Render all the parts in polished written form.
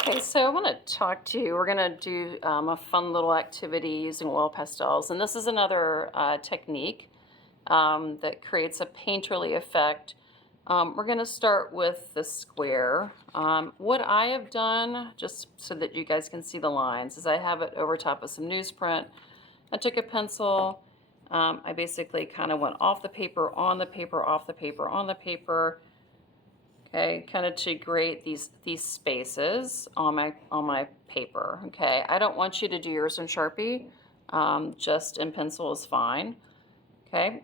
Okay, so I want to talk to you. We're going to do a fun little activity using oil pastels. And this is another technique that creates a painterly effect. We're going to start with the square. What I have done, just so that you guys can see the lines, is I have it over top of some newsprint. I took a pencil. I basically kind of went off the paper, on the paper, off the paper, on the paper. Okay, kind of to create these spaces on my paper. Okay, I don't want you to do yours in Sharpie. Just in pencil is fine. Okay.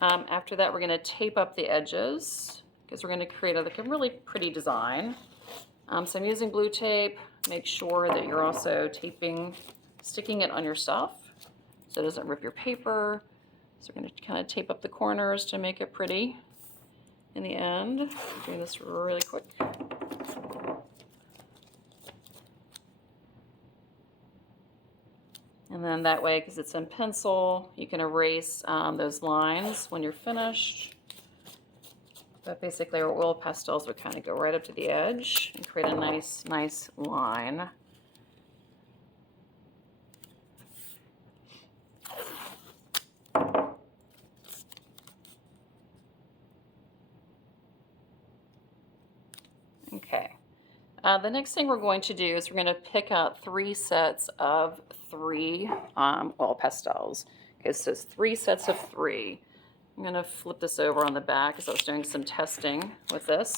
After that, we're going to tape up the edges because we're going to create like a really pretty design. So I'm using blue tape. Make sure that you're also sticking it on your stuff so it doesn't rip your paper. So we're going to kind of tape up the corners to make it pretty. In the end, I'm doing this really quick. And then that way, because it's in pencil, you can erase those lines when you're finished. But basically our oil pastels would kind of go right up to the edge and create a nice line. Okay. The next thing we're going to do is we're going to pick out 3 sets of 3 oil pastels. Okay, so it's 3 sets of 3. I'm going to flip this over on the back because I was doing some testing with this.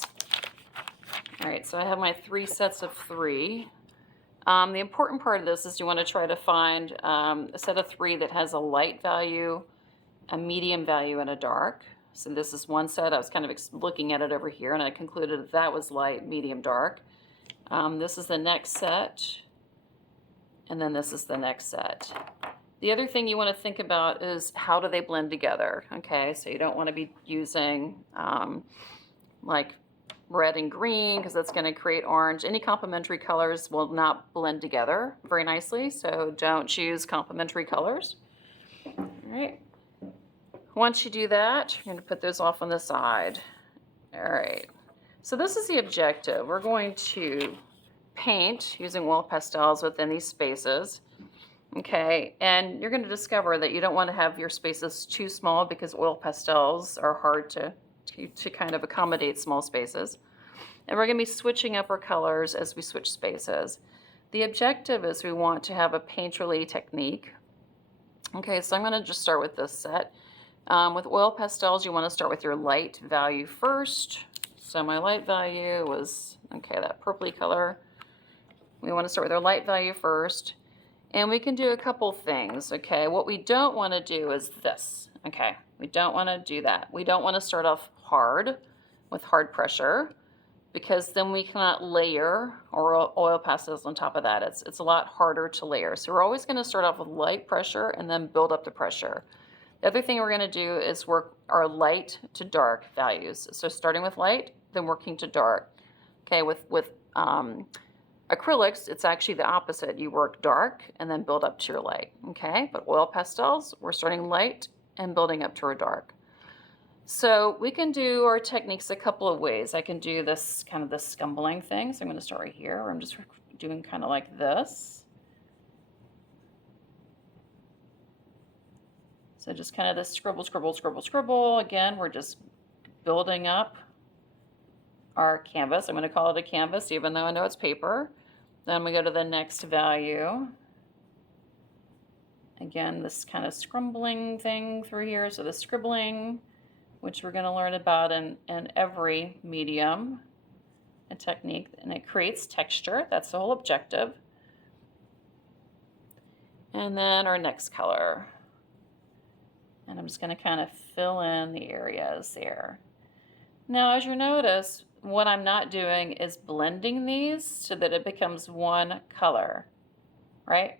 All right, so I have my 3 sets of 3. The important part of this is you want to try to find a set of 3 that has a light value, a medium value, and a dark. So this is one set. I was kind of looking at it over here, and I concluded that was light, medium, dark. This is the next set, and then this is the next set. The other thing you want to think about is how do they blend together, okay? So you don't want to be using like red and green because that's going to create orange. Any complementary colors will not blend together very nicely, so don't choose complementary colors. All right. Once you do that, you're going to put those off on the side. All right. So this is the objective. We're going to paint using oil pastels within these spaces. Okay, and you're going to discover that you don't want to have your spaces too small because oil pastels are hard to kind of accommodate small spaces. And we're going to be switching up our colors as we switch spaces. The objective is we want to have a painterly technique. Okay, so I'm going to just start with this set. With oil pastels, you want to start with your light value first. So my light value was, okay, that purpley color. We want to start with our light value first. And we can do a couple things, okay? What we don't want to do is this, okay? We don't want to do that. We don't want to start off hard with hard pressure because then we cannot layer our oil pastels on top of that. It's a lot harder to layer. So we're always going to start off with light pressure and then build up the pressure. The other thing we're going to do is work our light to dark values. So starting with light, then working to dark. Okay, with acrylics, it's actually the opposite. You work dark and then build up to your light. Okay, but oil pastels, we're starting light and building up to our dark. So we can do our techniques a couple of ways. I can do this kind of this scumbling thing. So I'm going to start right here where I'm just doing kind of like this. So just kind of this scribble, scribble, scribble, scribble. Again, we're just building up our canvas. I'm going to call it a canvas, even though I know it's paper. Then we go to the next value. Again, this kind of scribbling thing through here. So the scribbling, which we're going to learn about in every medium and technique. And it creates texture. That's the whole objective. And then our next color. And I'm just going to kind of fill in the areas there. Now, as you notice, what I'm not doing is blending these so that it becomes one color, right?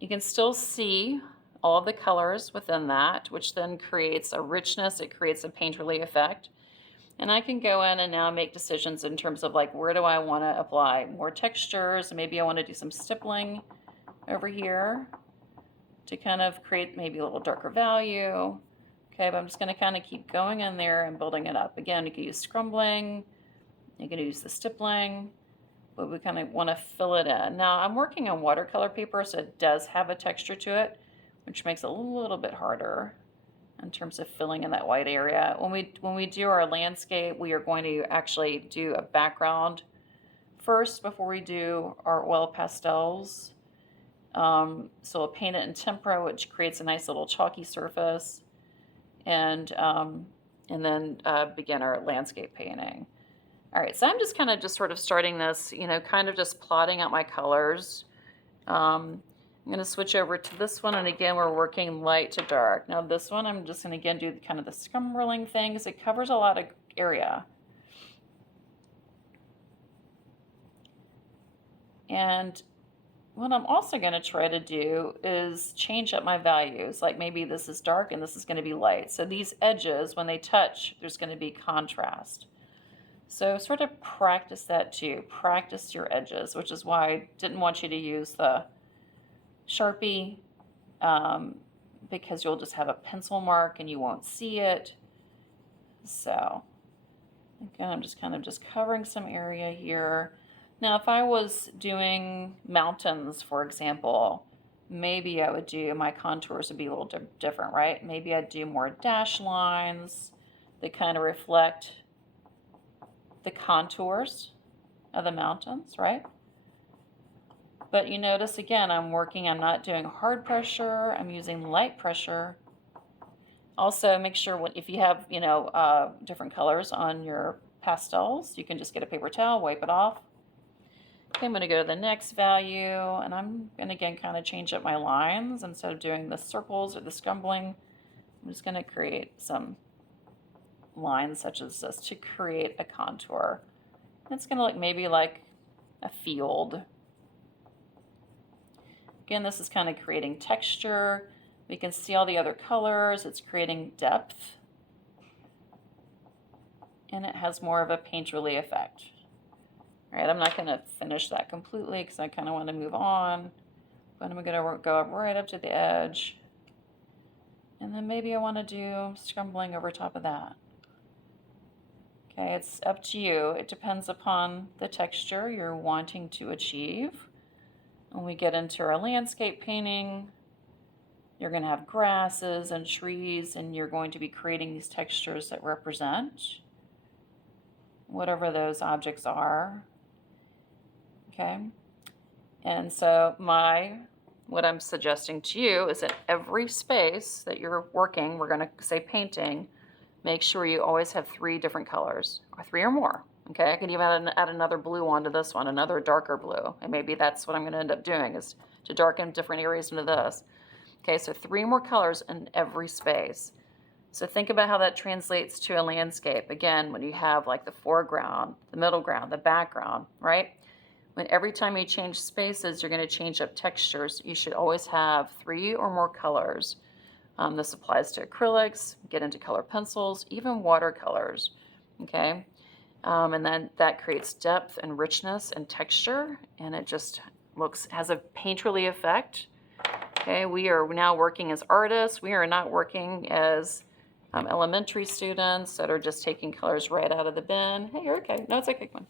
You can still see all of the colors within that, which then creates a richness. It creates a painterly effect. And I can go in and now make decisions in terms of like, where do I want to apply more textures? Maybe I want to do some stippling over here to kind of create maybe a little darker value. Okay, but I'm just going to kind of keep going in there and building it up. Again, you can use scrumbling, you can use the stippling, but we kind of want to fill it in. Now I'm working on watercolor paper, so it does have a texture to it, which makes it a little bit harder in terms of filling in that white area. When we do our landscape, we are going to actually do a background first before we do our oil pastels. So we'll paint it in tempera, which creates a nice little chalky surface, and then begin our landscape painting. All right, so I'm just kind of just sort of starting this, you know, kind of just plotting out my colors. I'm going to switch over to this one, and again, we're working light to dark. Now this one, I'm just going to again do kind of the scum rolling thing, because it covers a lot of area. And what I'm also going to try to do is change up my values. Like maybe this is dark and this is going to be light. So these edges, when they touch, there's going to be contrast. So sort of practice that too. Practice your edges, which is why I didn't want you to use the Sharpie, because you'll just have a pencil mark and you won't see it. So again, I'm just kind of just covering some area here. Now, if I was doing mountains, for example, maybe I would do, my contours would be a little different, right? Maybe I'd do more dash lines that kind of reflect the contours of the mountains, right? But you notice again, I'm not doing hard pressure, I'm using light pressure. Also, make sure if you have, you know, different colors on your pastels, you can just get a paper towel, wipe it off. Okay, I'm going to go to the next value, and I'm going to again kind of change up my lines. Instead of doing the circles or the scumbling, I'm just going to create some lines such as this to create a contour. It's going to look maybe like a field. Again, this is kind of creating texture. We can see all the other colors. It's creating depth. And it has more of a painterly effect. All right, I'm not going to finish that completely because I kind of want to move on. But I'm going to go up right up to the edge. And then maybe I want to do scumbling over top of that. Okay, it's up to you. It depends upon the texture you're wanting to achieve. When we get into our landscape painting, you're going to have grasses and trees, and you're going to be creating these textures that represent whatever those objects are. Okay, and so what I'm suggesting to you is that every space that you're working, we're going to say painting, make sure you always have 3 different colors, or 3 or more. Okay, I can even add another blue onto this one, another darker blue, and maybe that's what I'm going to end up doing, is to darken different areas into this. Okay, so 3 more colors in every space. So think about how that translates to a landscape. Again, when you have like the foreground, the middle ground, the background, right? When every time you change spaces, you're going to change up textures. You should always have 3 or more colors. This applies to acrylics, get into color pencils, even watercolors. Okay, and then that creates depth and richness and texture, and it just has a painterly effect. Okay, we are now working as artists. We are not working as elementary students that are just taking colors right out of the bin. Hey, you're okay. No, it's okay. Come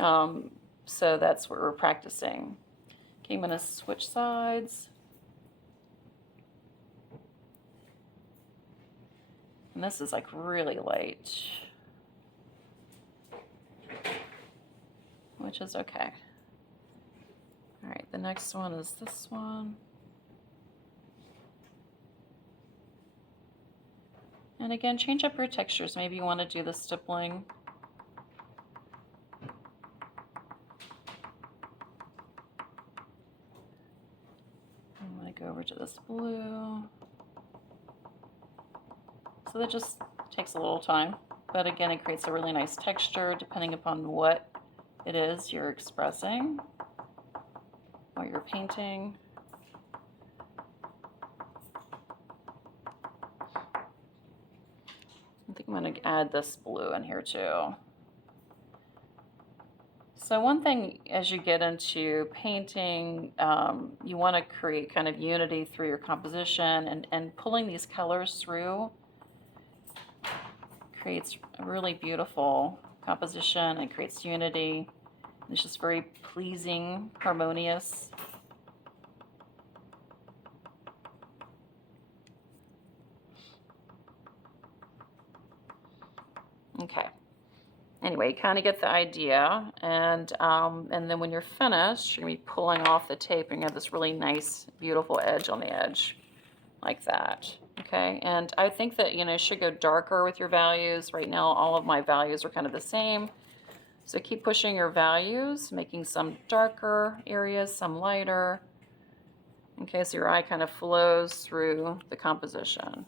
on. So that's what we're practicing. Okay, I'm going to switch sides. And this is like really light, which is okay. All right, the next one is this one. And again, change up your textures. Maybe you want to do the stippling. I'm going to go over to this blue. So that just takes a little time, but again, it creates a really nice texture depending upon what it is you're expressing, what you're painting. I think I'm going to add this blue in here too. So one thing as you get into painting, you want to create kind of unity through your composition, and pulling these colors through creates a really beautiful composition and creates unity. It's just very pleasing, harmonious. Okay. Anyway, you kind of get the idea, and then when you're finished, you're gonna be pulling off the tape, and you have this really nice, beautiful edge on the edge, like that. Okay, and I think that you should go darker with your values. Right now, all of my values are kind of the same, so keep pushing your values, making some darker areas, some lighter. Okay, so your eye kind of flows through the composition.